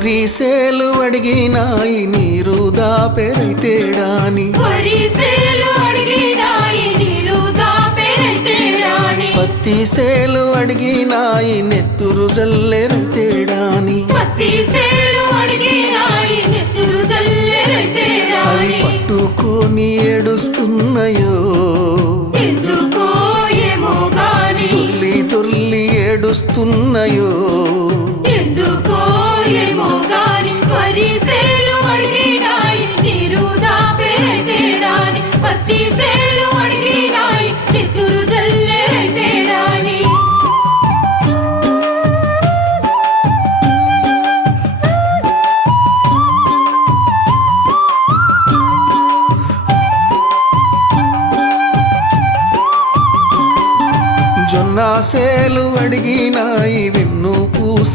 వరిసేలు అడిగినాయి నీరు దాపెరైతేడాని పత్తి సేలు అడిగినాయి నెత్తురు జల్లెరైతేడాని అవి పట్టుకొని ఏడుస్తున్నాయో దొర్లి దొర్లి ఏడుస్తున్నాయో జొన్న సేలు అడిగినాయి వెన్ను పూస